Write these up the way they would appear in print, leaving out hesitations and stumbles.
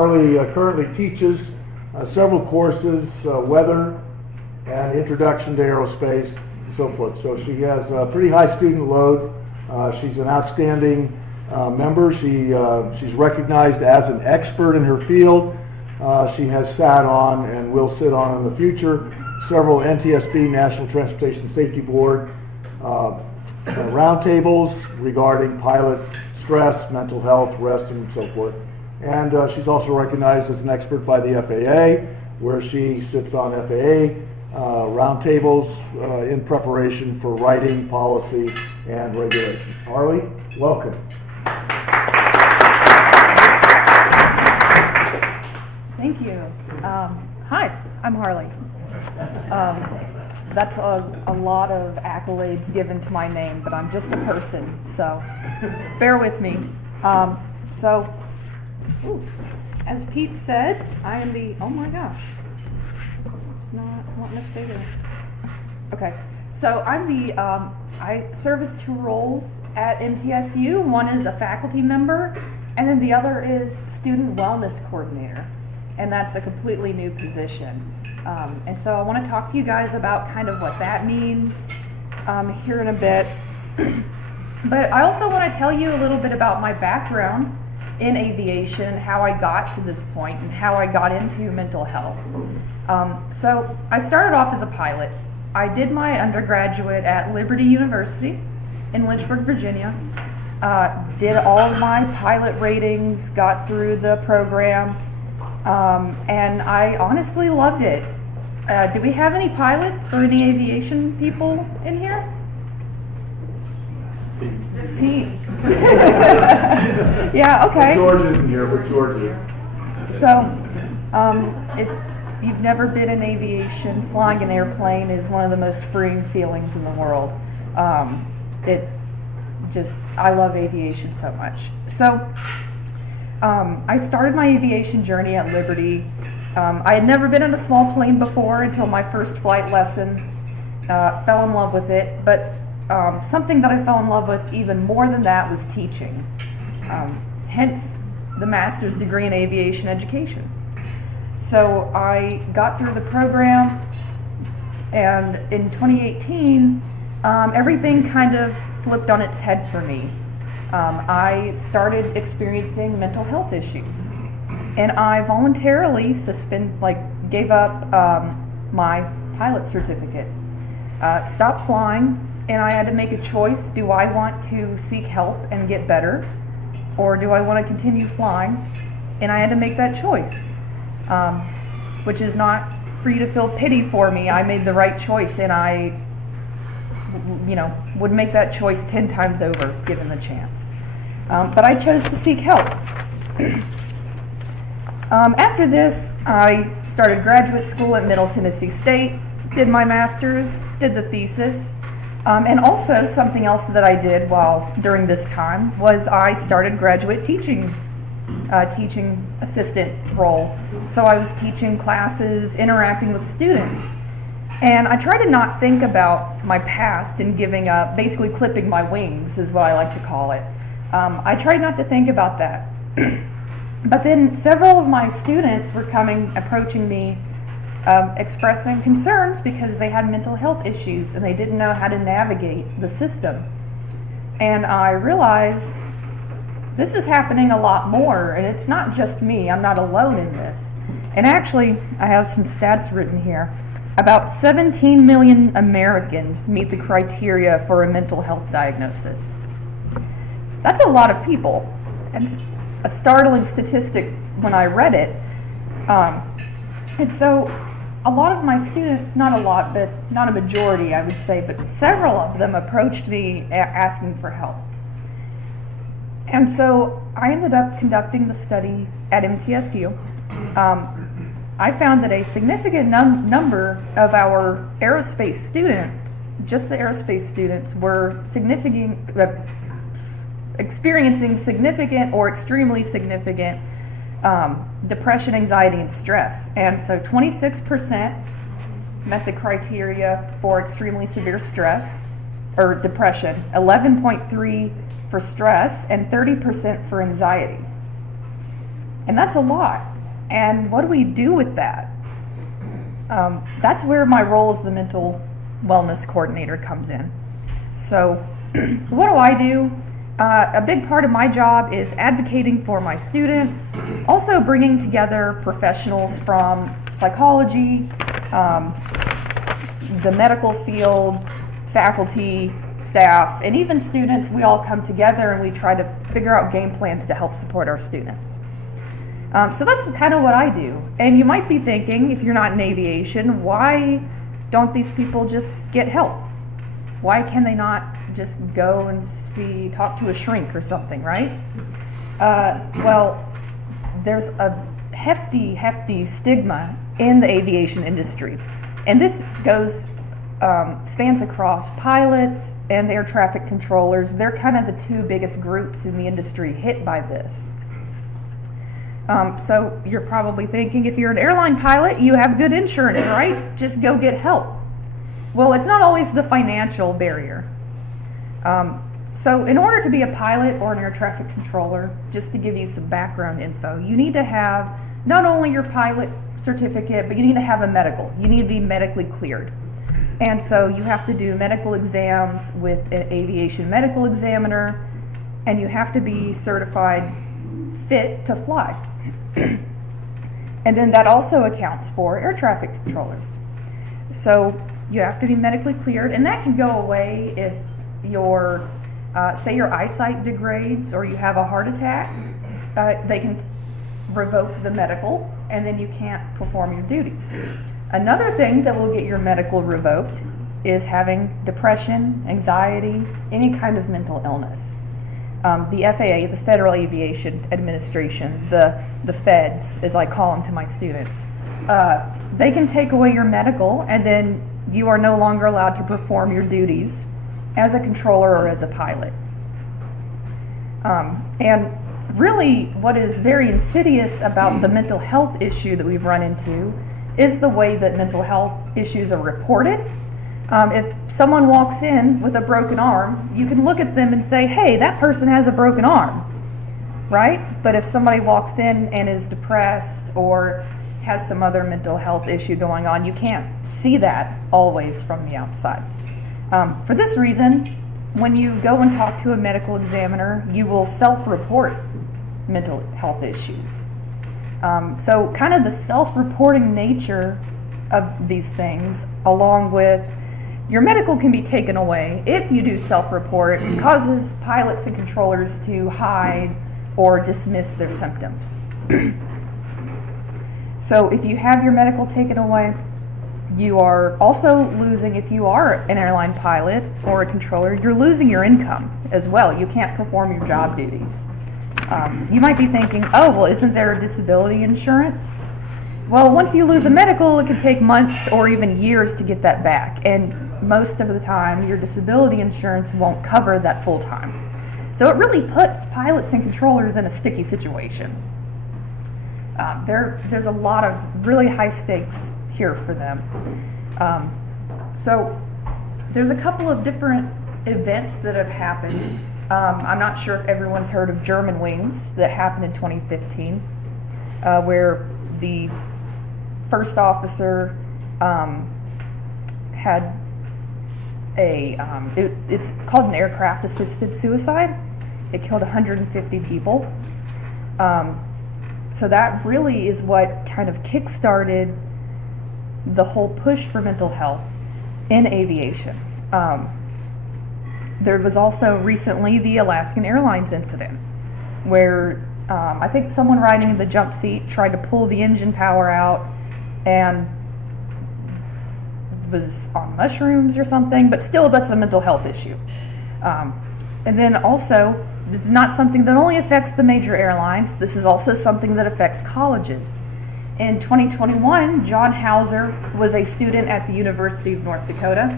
Harley currently teaches several courses, weather and introduction to aerospace and so forth. So she has a pretty high student load. She's an outstanding member. She's recognized as an expert in her field. She has sat on and will sit on in the future several NTSB, National Transportation Safety Board, roundtables regarding pilot stress, mental health, rest, and so forth. And she's also recognized as an expert by the FAA, where she sits on FAA roundtables in preparation for writing policy and regulations. Harley, welcome. Thank you. Hi, I'm Harley. That's a lot of accolades given to my name, but I'm just a person, so bear with me. As Pete said, I am the, oh my gosh, it's not wanting to stay there. Okay, so I'm the, I service 2 roles at MTSU. One is a faculty member, and then the other is student wellness coordinator, and that's a completely new position. And so I want to talk to you guys about kind of what that means here in a bit. But I also want to tell you a little bit about my background in aviation, how I got to this point, and how I got into mental health. So I started off as a pilot. I did my undergraduate at Liberty University in Lynchburg, Virginia. Did all of my pilot ratings, got through the program, and I honestly loved it. Do we have any pilots or any aviation people in here? Pete. Yeah, okay. George isn't here, but George is. So, if you've never been in aviation, flying an airplane is one of the most freeing feelings in the world. I love aviation so much. So, I started my aviation journey at Liberty. I had never been in a small plane before until my first flight lesson. Fell in love with it, but something that I fell in love with even more than that was teaching. Hence the master's degree in aviation education. So I got through the program, and in 2018, everything kind of flipped on its head for me. I started experiencing mental health issues, and I voluntarily gave up my pilot certificate, stopped flying, and I had to make a choice. Do I want to seek help and get better, or do I want to continue flying? And I had to make that choice, which is not for you to feel pity for me. I made the right choice, and I would make that choice 10 times over given the chance. But I chose to seek help. After this, I started graduate school at Middle Tennessee State, did my master's, did the thesis, and also something else that I did during this time was I started graduate teaching assistant role. So I was teaching classes, interacting with students. And I try to not think about my past and giving up, basically clipping my wings is what I like to call it. I tried not to think about that. But then several of my students were approaching me, expressing concerns because they had mental health issues and they didn't know how to navigate the system. And I realized this is happening a lot more, and it's not just me. I'm not alone in this. And actually, I have some stats written here. About 17 million Americans meet the criteria for a mental health diagnosis. That's a lot of people. It's a startling statistic when I read it. And so a lot of my students, not a lot, but not a majority, I would say, but several of them approached me asking for help. And so I ended up conducting the study at MTSU. I found that a significant number of our aerospace students, just the aerospace students, were experiencing significant or extremely significant depression, anxiety, and stress. And so 26% met the criteria for extremely severe stress or depression, 11.3% for stress, and 30% for anxiety. And that's a lot. And what do we do with that? That's where my role as the mental wellness coordinator comes in. So what do I do? A big part of my job is advocating for my students, also bringing together professionals from psychology, the medical field, faculty, staff, and even students. We all come together and we try to figure out game plans to help support our students. So that's kind of what I do. And you might be thinking, if you're not in aviation, why don't these people just get help? Why can they not just go and talk to a shrink or something, right? Well, there's a hefty stigma in the aviation industry. And this spans across pilots and air traffic controllers. They're kind of the two biggest groups in the industry hit by this. So you're probably thinking, if you're an airline pilot, you have good insurance, right? Just go get help. Well, it's not always the financial barrier. So in order to be a pilot or an air traffic controller, just to give you some background info, you need to have not only your pilot certificate, but you need to have a medical. You need to be medically cleared. And so you have to do medical exams with an aviation medical examiner, and you have to be certified fit to fly. And then that also accounts for air traffic controllers. So you have to be medically cleared, and that can go away if your, say your eyesight degrades or you have a heart attack. They can revoke the medical, and then you can't perform your duties. Another thing that will get your medical revoked is having depression, anxiety, any kind of mental illness. The FAA, the Federal Aviation Administration, the feds, as I call them to my students, they can take away your medical, and then you are no longer allowed to perform your duties as a controller or as a pilot. And really, what is very insidious about the mental health issue that we've run into is the way that mental health issues are reported. If someone walks in with a broken arm, you can look at them and say, hey, that person has a broken arm, right? But if somebody walks in and is depressed or has some other mental health issue going on, you can't see that always from the outside. For this reason, when you go and talk to a medical examiner, you will self-report mental health issues. So kind of the self-reporting nature of these things, along with your medical can be taken away if you do self-report, causes pilots and controllers to hide or dismiss their symptoms. So if you have your medical taken away, you are also losing, if you are an airline pilot or a controller, you're losing your income as well. You can't perform your job duties. You might be thinking, oh, well, isn't there a disability insurance? Well, once you lose a medical, it can take months or even years to get that back. And most of the time, your disability insurance won't cover that full time. So it really puts pilots and controllers in a sticky situation. There's a lot of really high stakes here for them. So there's a couple of different events that have happened. I'm not sure if everyone's heard of German Wings that happened in 2015, where the first officer had it's called an aircraft assisted suicide. It killed 150 people. So that really is what kind of kick-started the whole push for mental health in aviation. There was also recently the Alaskan Airlines incident where I think someone riding in the jump seat tried to pull the engine power out and was on mushrooms or something, but still that's a mental health issue. And then also, this is not something that only affects the major airlines, this is also something that affects colleges. In 2021, John Hauser was a student at the University of North Dakota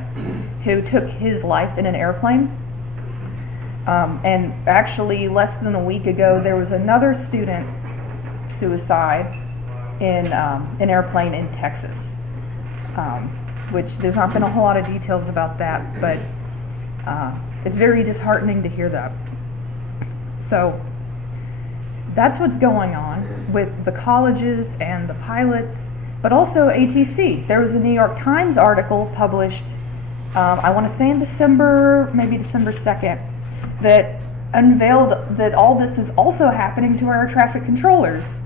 who took his life in an airplane. And actually, less than a week ago, there was another student suicide in an airplane in Texas, which there's not been a whole lot of details about that, but it's very disheartening to hear that. So that's what's going on with the colleges and the pilots, but also ATC. There was a New York Times article published, I want to say in December, maybe December 2nd, that unveiled that all this is also happening to our air traffic controllers,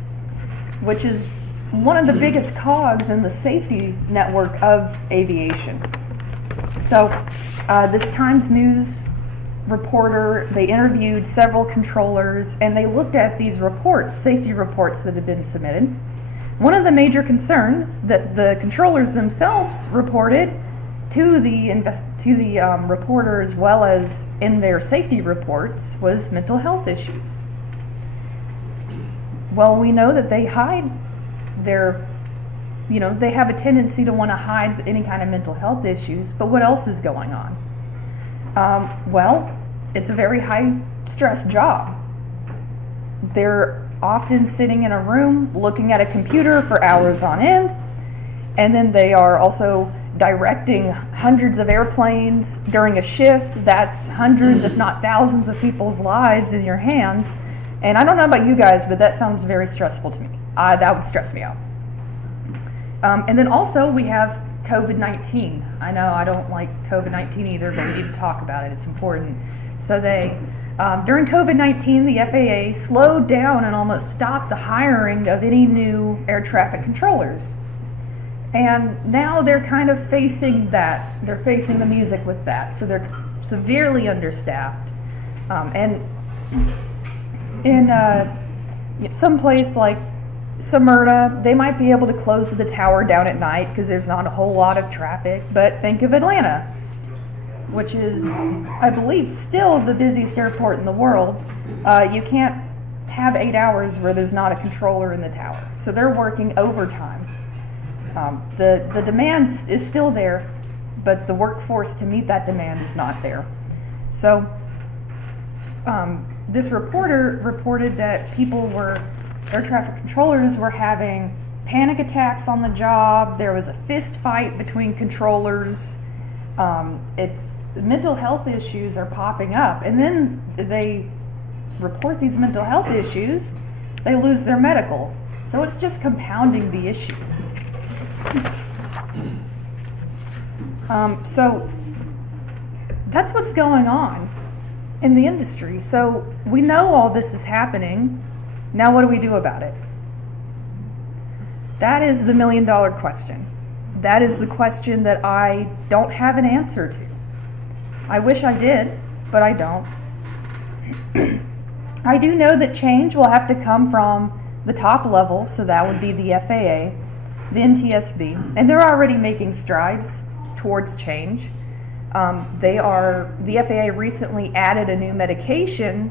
which is one of the biggest cogs in the safety network of aviation. So this Times News reporter, they interviewed several controllers, and they looked at these reports, safety reports that had been submitted. One of the major concerns that the controllers themselves reported to the reporter, as well as in their safety reports, was mental health issues. Well, we know that they hide they have a tendency to want to hide any kind of mental health issues, but what else is going on? Well, it's a very high stress job. They're often sitting in a room looking at a computer for hours on end, and then they are also directing hundreds of airplanes during a shift. That's hundreds, if not thousands, of people's lives in your hands. And I don't know about you guys, but that sounds very stressful to me. That would stress me out. And then also we have COVID-19. I know I don't like COVID-19 either, but we need to talk about it. It's important. So during COVID-19, the FAA slowed down and almost stopped the hiring of any new air traffic controllers. And now they're kind of facing that. They're facing the music with that. So they're severely understaffed. And in some place like Smyrna, they might be able to close the tower down at night because there's not a whole lot of traffic. But think of Atlanta, which is, I believe, still the busiest airport in the world. You can't have 8 hours where there's not a controller in the tower. So they're working overtime. The demand is still there, but the workforce to meet that demand is not there. So this reporter reported that air traffic controllers were having panic attacks on the job. There was a fist fight between controllers. Mental health issues are popping up, and then they report these mental health issues, they lose their medical. So it's just compounding the issue. So that's what's going on in the industry. So we know all this is happening. Now what do we do about it? That is the $1 million question. That is the question that I don't have an answer to. I wish I did, but I don't. I do know that change will have to come from the top level, so that would be the FAA, the NTSB, and they're already making strides towards change. The FAA recently added a new medication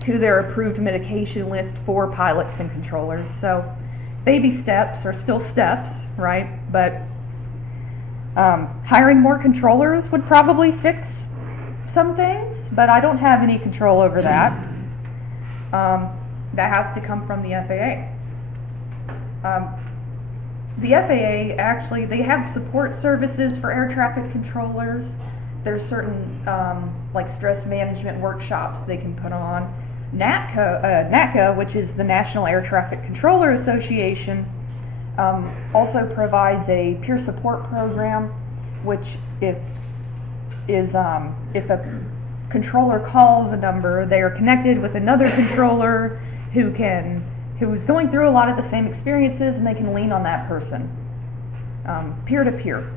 to their approved medication list for pilots and controllers. So baby steps are still steps, right? But hiring more controllers would probably fix some things, but I don't have any control over that. That has to come from the FAA. The FAA actually, they have support services for air traffic controllers. There's certain like stress management workshops they can put on. NATCA, which is the National Air Traffic Controller Association, also provides a peer support program, which if a controller calls a number, they are connected with another controller who's going through a lot of the same experiences, and they can lean on that person. Peer-to-peer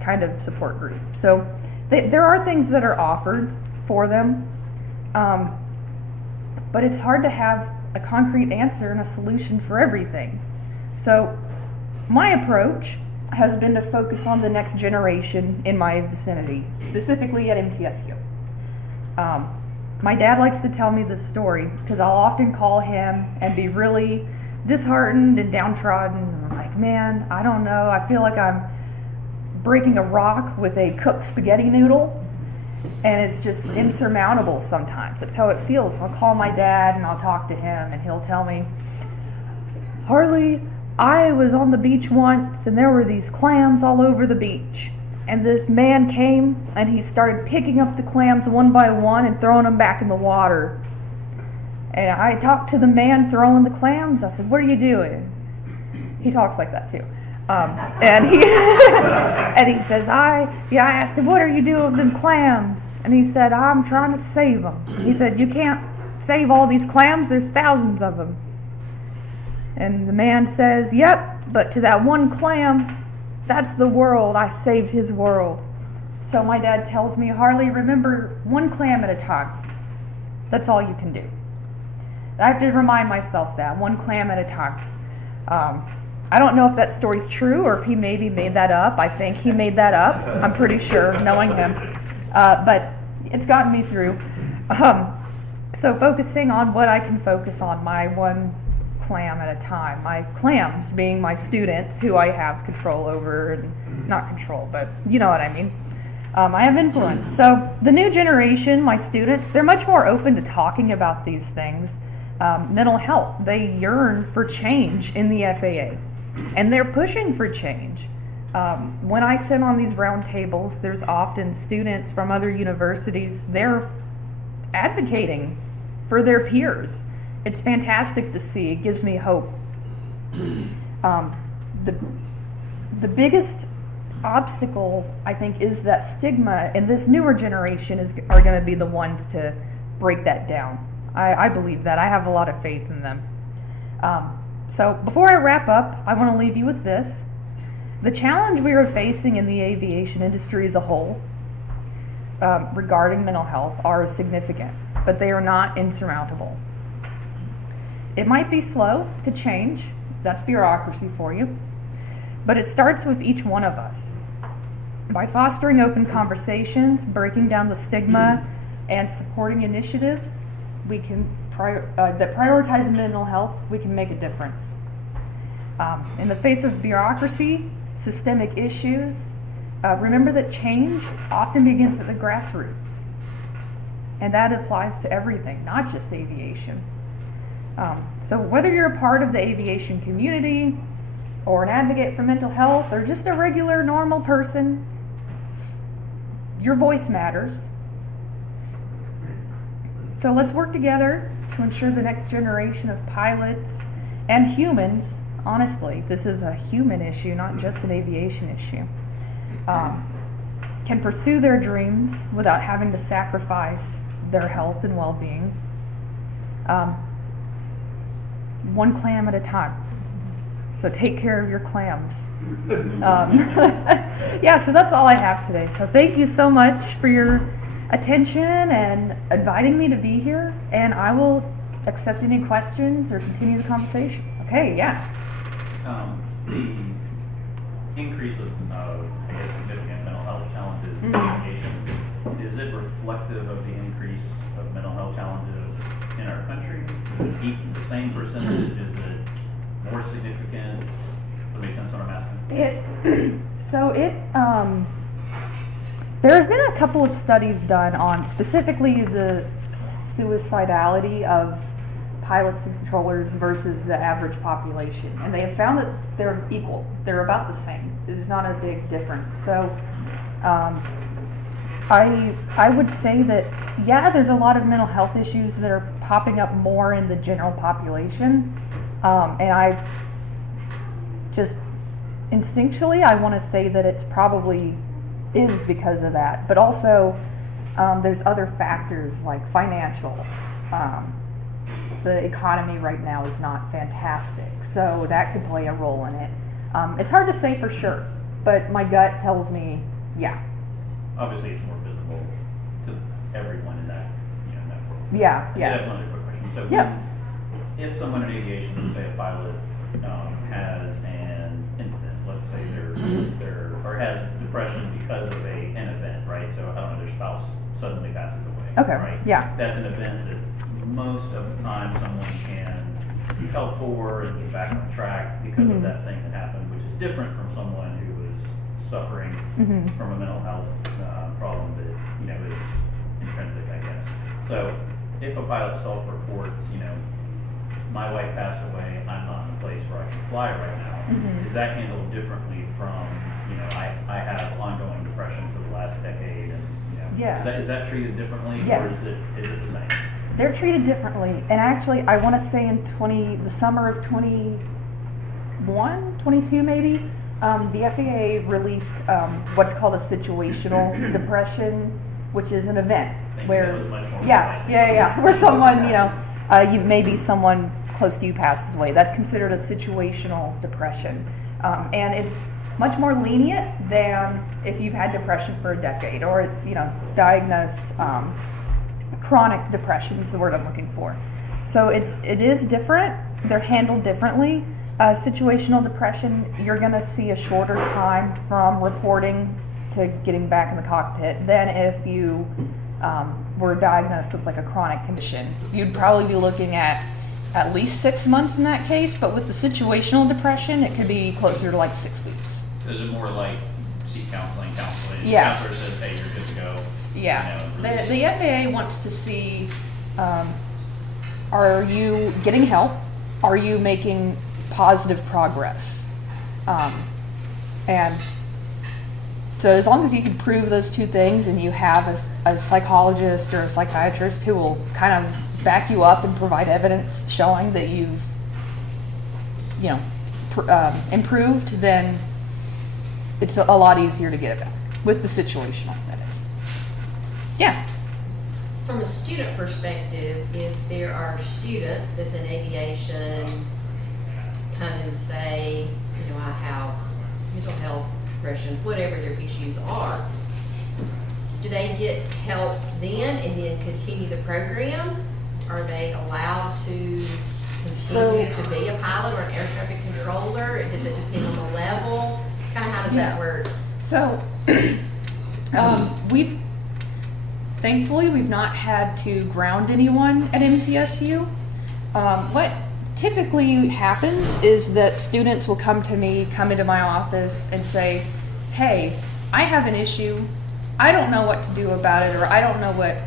kind of support group. So there are things that are offered for them, but it's hard to have a concrete answer and a solution for everything. So my approach has been to focus on the next generation in my vicinity, specifically at MTSU. My dad likes to tell me this story because I'll often call him and be really disheartened and downtrodden. I'm like, man, I don't know. I feel like I'm breaking a rock with a cooked spaghetti noodle, and it's just insurmountable sometimes. That's how it feels. I'll call my dad and I'll talk to him, and he'll tell me, Harley, I was on the beach once and there were these clams all over the beach. And this man came and he started picking up the clams one by one and throwing them back in the water. And I talked to the man throwing the clams. I said, "What are you doing?" He talks like that too. And he and he says, I asked him, "What are you doing with them clams?" And he said, "I'm trying to save them." He said, "You can't save all these clams. There's thousands of them." And the man says, "Yep, but to that one clam, that's the world. I saved his world." So my dad tells me, "Harley, remember, one clam at a time. That's all you can do." I have to remind myself that, one clam at a time. I don't know if that story's true or if he maybe made that up. I think he made that up. I'm pretty sure, knowing him. But it's gotten me through. So focusing on what I can focus on, my one clam at a time. My clams being my students who I have control over, and not control, but you know what I mean. I have influence. So the new generation, my students, they're much more open to talking about these things. Mental health, they yearn for change in the FAA, and they're pushing for change. When I sit on these round tables, there's often students from other universities, they're advocating for their peers. It's fantastic to see. It gives me hope. The biggest obstacle, I think, is that stigma, and this newer generation are going to be the ones to break that down. I believe that. I have a lot of faith in them. So before I wrap up, I want to leave you with this. The challenge we are facing in the aviation industry as a whole regarding mental health are significant, but they are not insurmountable. It might be slow to change. That's bureaucracy for you. But it starts with each one of us. By fostering open conversations, breaking down the stigma, and supporting initiatives that prioritize mental health, we can make a difference. In the face of bureaucracy, systemic issues, remember that change often begins at the grassroots. And that applies to everything, not just aviation. So whether you're a part of the aviation community, or an advocate for mental health, or just a regular, normal person, your voice matters. So let's work together to ensure the next generation of pilots and humans, honestly, this is a human issue, not just an aviation issue, can pursue their dreams without having to sacrifice their health and well-being. One clam at a time. So take care of your clams. Yeah, so that's all I have today. So thank you so much for your attention and inviting me to be here. And I will accept any questions or continue the conversation. Okay, yeah. The increase of, I guess, significant mental health challenges in education, is it reflective of the increase of mental health challenges in our country? Is it the same percentage? Is it more significant? Does that make sense what I'm asking? There have been a couple of studies done on specifically the suicidality of pilots and controllers versus the average population, and they have found that they're equal. They're about the same. There's not a big difference. So I would say that, yeah, there's a lot of mental health issues that are popping up more in the general population. And I just instinctually, I want to say that it's probably is because of that. But also, there's other factors like financial. The economy right now is not fantastic, so that could play a role in it. It's hard to say for sure, but my gut tells me, yeah. Obviously, it's more visible to everyone in that, that world. Yeah, I yeah. did have another quick question. So, Yeah. if someone in aviation, say a pilot, has an incident, let's say or has depression because of an event, right? So I don't know, their spouse suddenly passes away. Okay. Right? Yeah. That's an event that most of the time someone can seek help for and get back on track because of that thing that happened, which is different from someone who is suffering from a mental health problem that is intrinsic, I guess. So if a pilot self-reports, my wife passed away, I'm not in a place where I can fly right now, is that handled differently from, I have ongoing depression for the last decade, and Yeah. is that treated differently, Yes. or is it the same? They're treated differently. And actually, I want to say in the summer of 21, 22 maybe, the FAA released what's called a situational depression, which is an event where, where someone, maybe someone close to you passes away. That's considered a situational depression. And it's much more lenient than if you've had depression for a decade, or it's, diagnosed chronic depression is the word I'm looking for. So it is different. They're handled differently. Situational depression, you're going to see a shorter time from reporting to getting back in the cockpit than if you were diagnosed with like a chronic condition. You'd probably be looking at least 6 months in that case, but with the situational depression, it could be closer to like 6 weeks. Is it more like seek counseling? Yeah. Counselor says, hey, you're good to go. Yeah. The FAA wants to see, are you getting help? Are you making positive progress? And so as long as you can prove those two things, and you have a psychologist or a psychiatrist who will kind of back you up and provide evidence showing that you've, improved, then it's a lot easier to get it back with the situational, that is. Yeah. From a student perspective, if there are students that's in aviation come and say, I have mental health, depression, whatever their issues are, do they get help then and then continue the program? Are they allowed to continue to be a pilot or an air traffic controller? Does it depend on the level? Kind of how does that work? So thankfully we've not had to ground anyone at MTSU. What typically happens is that students will come into my office and say, hey, I have an issue. I don't know what to do about it, or I don't know what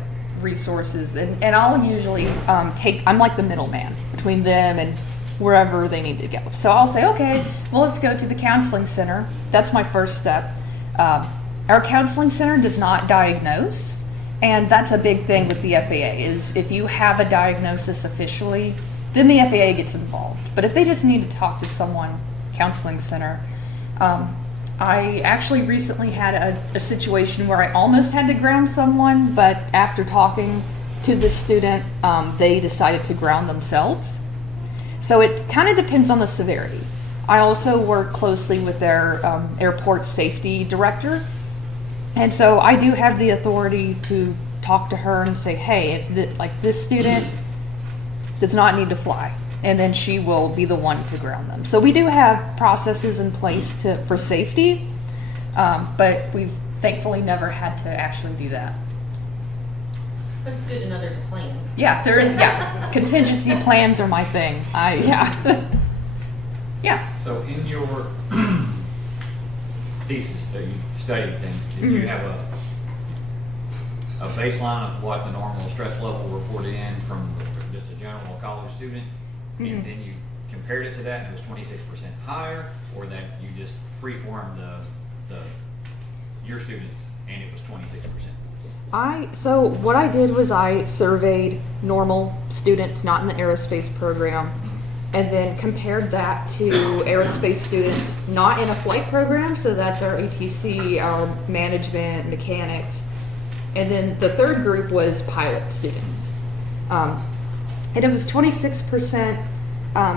resources, and I'll usually I'm like the middleman between them and wherever they need to go. So I'll say, okay, well, let's go to the counseling center. That's my first step. Our counseling center does not diagnose, and that's a big thing with the FAA, is if you have a diagnosis officially, then the FAA gets involved. But if they just need to talk to someone, counseling center. I actually recently had a situation where I almost had to ground someone, but after talking to the student, they decided to ground themselves. So it kind of depends on the severity. I also work closely with their airport safety director. And so I do have the authority to talk to her and say, hey, this student does not need to fly. And then she will be the one to ground them. So we do have processes in place for safety, but we've thankfully never had to actually do that. But it's good to know there's a plan. Yeah, there is. Yeah, contingency plans are my thing. Yeah. So in your thesis that you studied things, did you have a baseline of what the normal stress level reported in from just a general college student, and then you compared it to that and it was 26% higher, or that you just freeformed your students and it was 26%? So what I did was I surveyed normal students not in the aerospace program, and then compared that to aerospace students not in a flight program. So that's our ATC, our management, mechanics. And then the third group was pilot students. And it was 26%.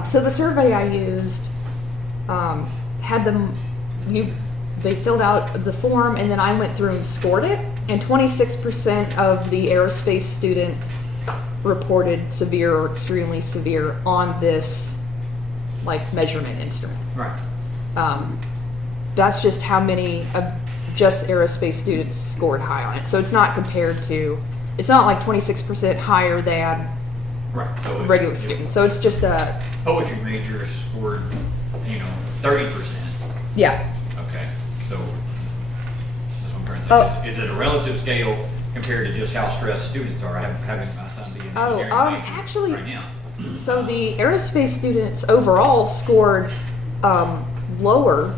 So the survey I used had them, they filled out the form, and then I went through and scored it. And 26% of the aerospace students reported severe or extremely severe on this measurement instrument. Right. That's just how many of just aerospace students scored high on it. So it's not it's not like 26% higher than Right. So regular students. So it's just a poetry majors scored, 30%. Yeah. Okay. So that's what I'm trying to say. Oh. Is it a relative scale compared to just how stressed students are? I having my son be an engineering major actually, right now. So the aerospace students overall scored lower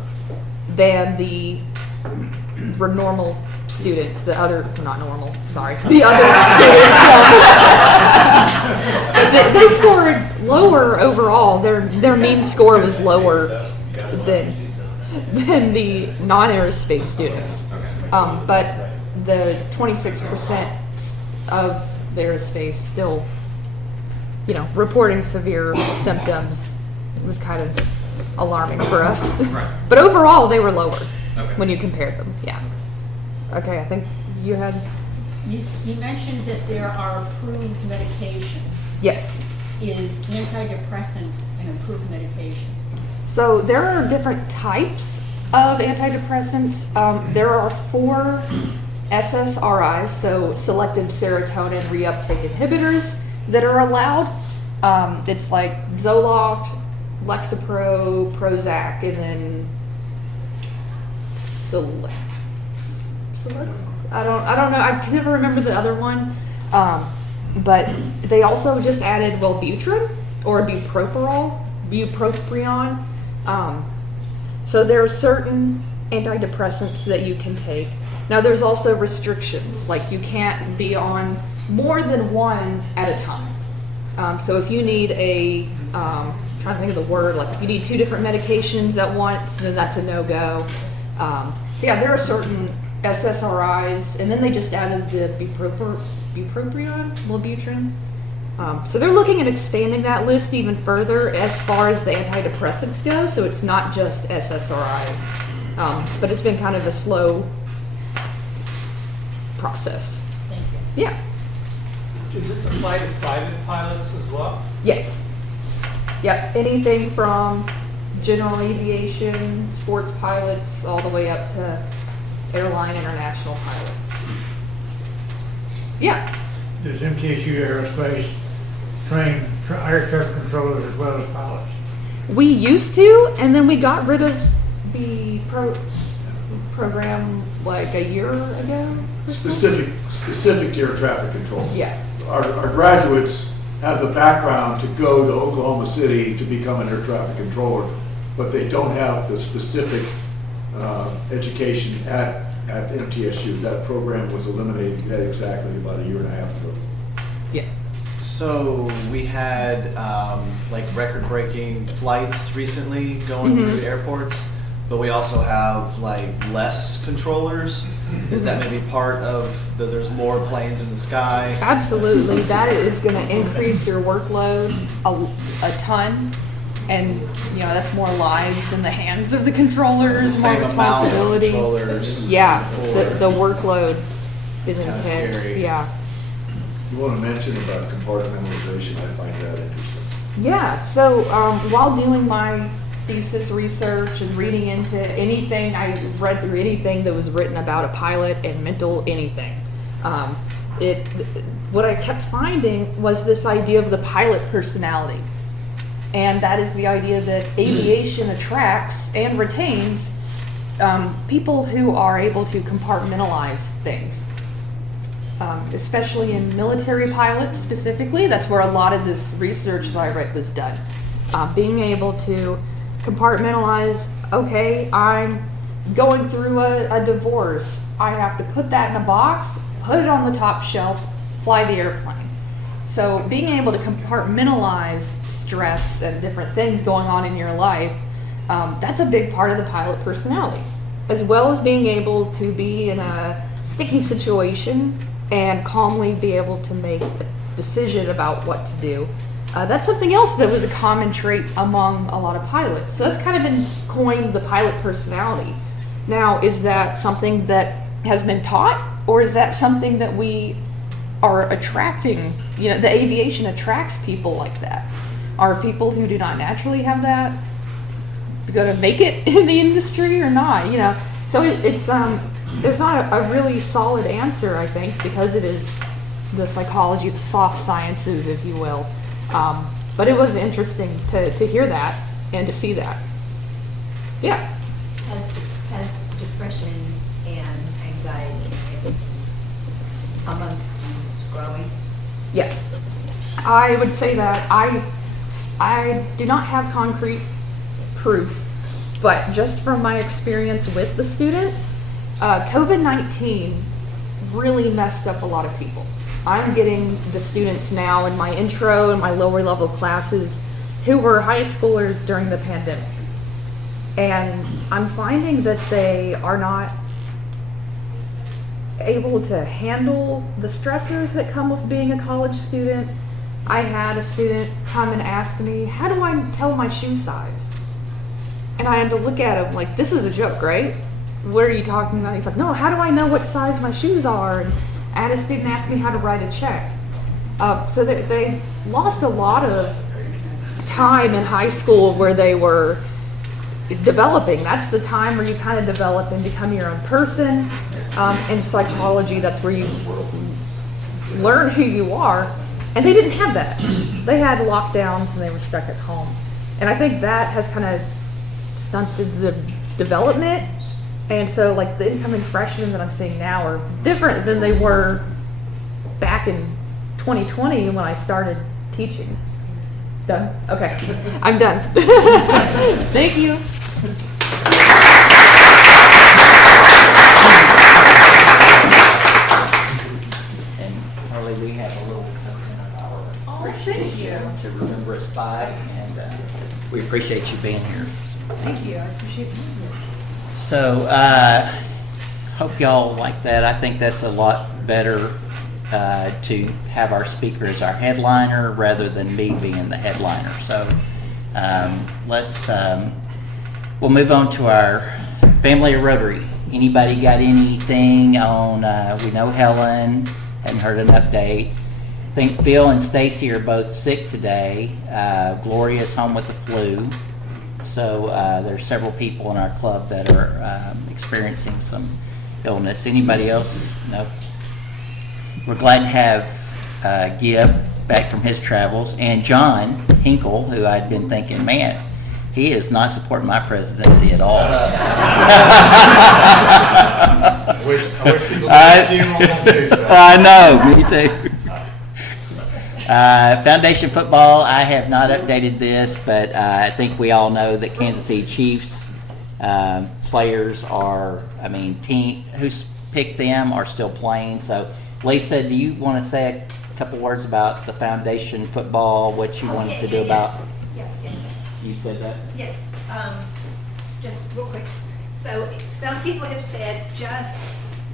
than the normal students, the other, not normal, sorry, the other students, they scored lower overall. Their mean score was lower than the non-aerospace students. But the 26% of the aerospace still, reporting severe symptoms was kind of alarming for us. Right. But overall, they were lower Okay. when you compared them. Yeah. Okay, I think you had. You mentioned that there are approved medications. Yes. Is antidepressant an approved medication? So there are different types of antidepressants. There are 4 SSRIs, so selective serotonin reuptake inhibitors, that are allowed. It's like Zoloft, Lexapro, Prozac, and then I don't know. I can never remember the other one. But they also just added Wellbutrin or bupropion. So there are certain antidepressants that you can take. Now there's also restrictions, like you can't be on more than one at a time. So if you need trying to think of the word, like if you need 2 different medications at once, then that's a no-go. So yeah, there are certain SSRIs, and then they just added the Wellbutrin. So they're looking at expanding that list even further as far as the antidepressants go, so it's not just SSRIs. But it's been kind of a slow process. Thank you. Yeah. Does this apply to private pilots as well? Yes. Yep. Anything from general aviation, sports pilots, all the way up to airline international pilots. Yeah. Does MTSU Aerospace train air traffic controllers as well as pilots? We used to, and then we got rid of the program like a year ago. or so. Specific to air traffic control. Yeah. Our graduates have the background to go to Oklahoma City to become an air traffic controller, but they don't have the specific education at MTSU. That program was eliminated exactly about a year and a half ago. Yeah. So we had like record-breaking flights recently going through airports, but we also have like less controllers. Is that maybe part of there's more planes in the sky? Absolutely. That is going to increase your workload a ton. And, that's more lives in the hands of the controllers, more Same amount of responsibility. controllers. Yeah, for- the workload is It's kinda intense. scary. Yeah. You want to mention about compartmentalization? I find that interesting. Yeah, so while doing my thesis research and reading into anything, I read through anything that was written about a pilot and mental anything. What I kept finding was this idea of the pilot personality. And that is the idea that aviation attracts and retains people who are able to compartmentalize things. Especially in military pilots specifically, that's where a lot of this research that I read was done. Being able to compartmentalize, okay, I'm going through a divorce. I have to put that in a box, put it on the top shelf, fly the airplane. So being able to compartmentalize stress and different things going on in your life, that's a big part of the pilot personality. As well as being able to be in a sticky situation and calmly be able to make a decision about what to do. That's something else that was a common trait among a lot of pilots. So that's kind of been coined the pilot personality. Now, is that something that has been taught, or is that something that we are attracting? The aviation attracts people like that. Are people who do not naturally have that going to make it in the industry or not? So it's there's not a really solid answer, I think, because it is the psychology, the soft sciences, if you will. But it was interesting to hear that and to see that. Yeah. Has depression and anxiety among students growing? Yes. I would say that I do not have concrete proof, but just from my experience with the students, COVID-19 really messed up a lot of people. I'm getting the students now in my intro and my lower level classes who were high schoolers during the pandemic. And I'm finding that they are not able to handle the stressors that come with being a college student. I had a student come and ask me, how do I tell my shoe size? And I had to look at him like, this is a joke, right? What are you talking about? He's like, no, how do I know what size my shoes are? And I had a student ask me how to write a check. So they lost a lot of time in high school where they were developing. That's the time where you kind of develop and become your own person. In psychology, that's where you learn who you are. And they didn't have that. They had lockdowns and they were stuck at home. And I think that has kind of stunted the development. And so like the incoming freshmen that I'm seeing now are different than they were back in 2020 when I started teaching. Done? Okay. I'm done. Thank you. And Harley, we have a little token of our appreciation to remember us by, and we appreciate you being here. Thank you. I appreciate it. So, hope y'all like that. I think that's a lot better to have our speaker as our headliner rather than me being the headliner. So, we'll move on to our family of Rotary. Anybody got anything on, we know Helen, hadn't heard an update. I think Phil and Stacy are both sick today. Gloria's home with the flu. So there's several people in our club that are experiencing some illness. Anybody else? No. We're glad to have Gibb back from his travels, and John Hinkle, who I'd been thinking, man, he is not supporting my presidency at all. I wish people could funeral on Tuesday. I know, me too. Foundation football, I have not updated this, but I think we all know that Kansas City Chiefs players are, team who's picked them are still playing. So, Lisa, do you want to say a couple words about the foundation football, what you wanted to do about? Yes. You said that? Yes, just real quick. So some people have said, just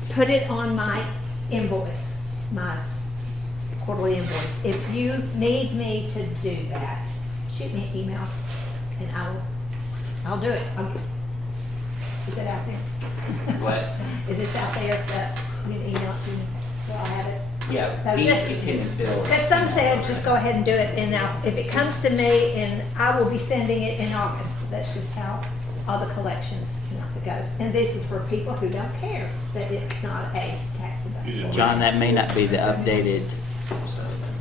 put it on my invoice, my quarterly invoice. If you need me to do that, shoot me an email and I'll do it. Is it out there? What? Is it out there that you can email it to me so I'll have it? Yeah, So he just- can fill. Because some said, just go ahead and do it, and now, if it comes to me, and I will be sending it in August, that's just how all the collections, it goes. And this is for people who don't care that it's not a tax deductible. John, that may not be the updated.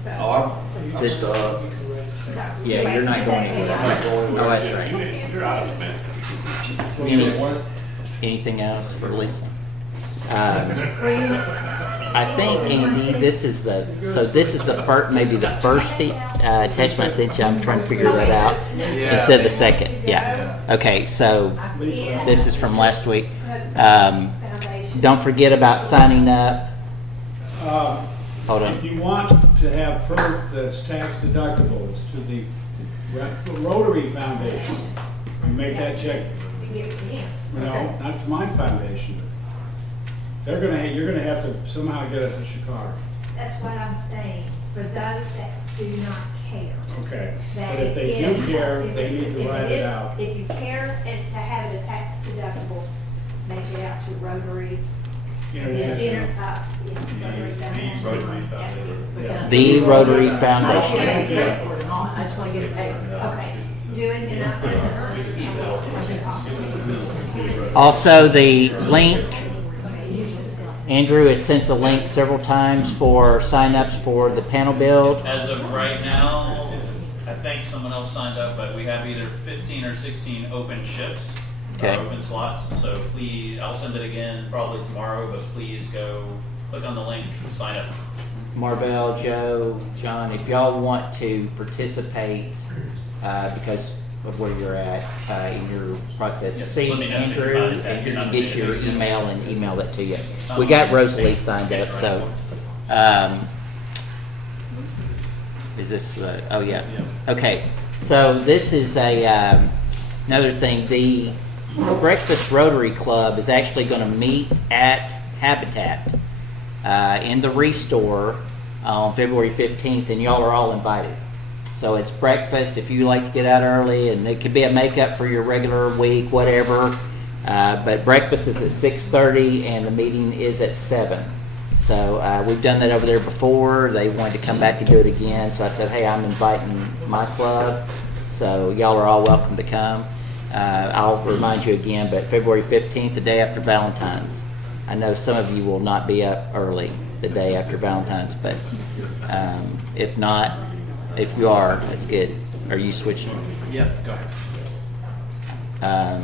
So- I'm This, yeah, you're not going anywhere. Oh, that's right. Anything else for Lisa? I think, Andy, this is the first, maybe the first attachment I sent you. I'm trying to figure that out. It said the second, yeah. Okay, so this is from last week. Don't forget about signing up. Hold on. If you want to have proof that's tax deductible, it's to the Rotary Foundation. You make that check, You give it to him. no, not to my foundation. You're gonna have to somehow get it to Chicago. That's what I'm saying, for those that do not care. Okay, That but if they it do is- care, if they it's- need to if write it it is- out. If you care and to have it a tax deductible, make it out to Rotary. International. Rotary Foundation. The Rotary Foundation. I just want to get it paid. Okay, do it and Also, the link, Andrew has sent the link several times for signups for the panel build. As of right now, I think someone else signed up, but we have either 15 or 16 open shifts, Okay. or open slots. So please, I'll send it again probably tomorrow, but please go click on the link to sign up. Marvell, Joe, John, if y'all want to participate, because of where you're at in your process. Yes, See let me know if Andrew, you're not- and if he you're can not get your interested. email and email it to you. We got Rosalie signed up, so. Is this, oh yeah. Okay, so this is another thing. The Breakfast Rotary Club is actually going to meet at Habitat in the Restore on February 15th, and y'all are all invited. So it's breakfast if you like to get out early, and it could be a makeup for your regular week, whatever. But breakfast is at 6:30, and the meeting is at 7. So we've done that over there before. They wanted to come back and do it again. So I said, hey, I'm inviting my club. So y'all are all welcome to come. I'll remind you again, but February 15th, the day after Valentine's. I know some of you will not be up early the day after Valentine's, but if not, if you are, that's good. Are you switching? Yeah, go ahead.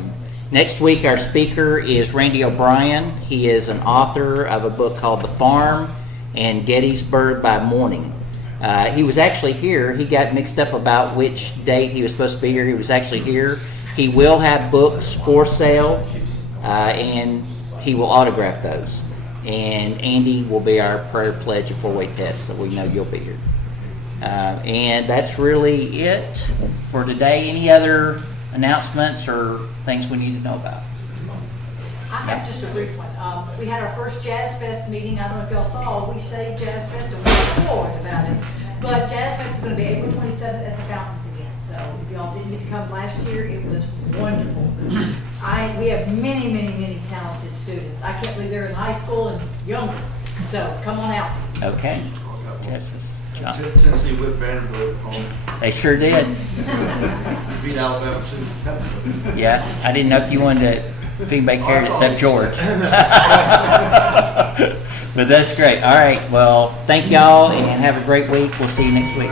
Next week, our speaker is Randy O'Brien. He is an author of a book called The Farm and Gettysburg by Morning. He was actually here. He got mixed up about which date he was supposed to be here. He was actually here. He will have books for sale, and he will autograph those. And Andy will be our prayer pledge and 4-way test, so we know you'll be here. And that's really it for today. Any other announcements or things we need to know about? I have just a brief one. We had our first Jazz Fest meeting. I don't know if y'all saw, we saved Jazz Fest and we're forward about it. But Jazz Fest is going to be April 27th at the Fountains again. So if y'all didn't get to come last year, it was wonderful. We have many, many, many talented students. I can't believe they're in high school and younger. So come on out. Okay. Yes, John. Tennessee whipped Vanderbilt home. They sure did. Beat Alabama too. Yeah, I didn't know if you wanted to, if anybody cared except George. But that's great. All right, well, thank y'all and have a great week. We'll see you next week.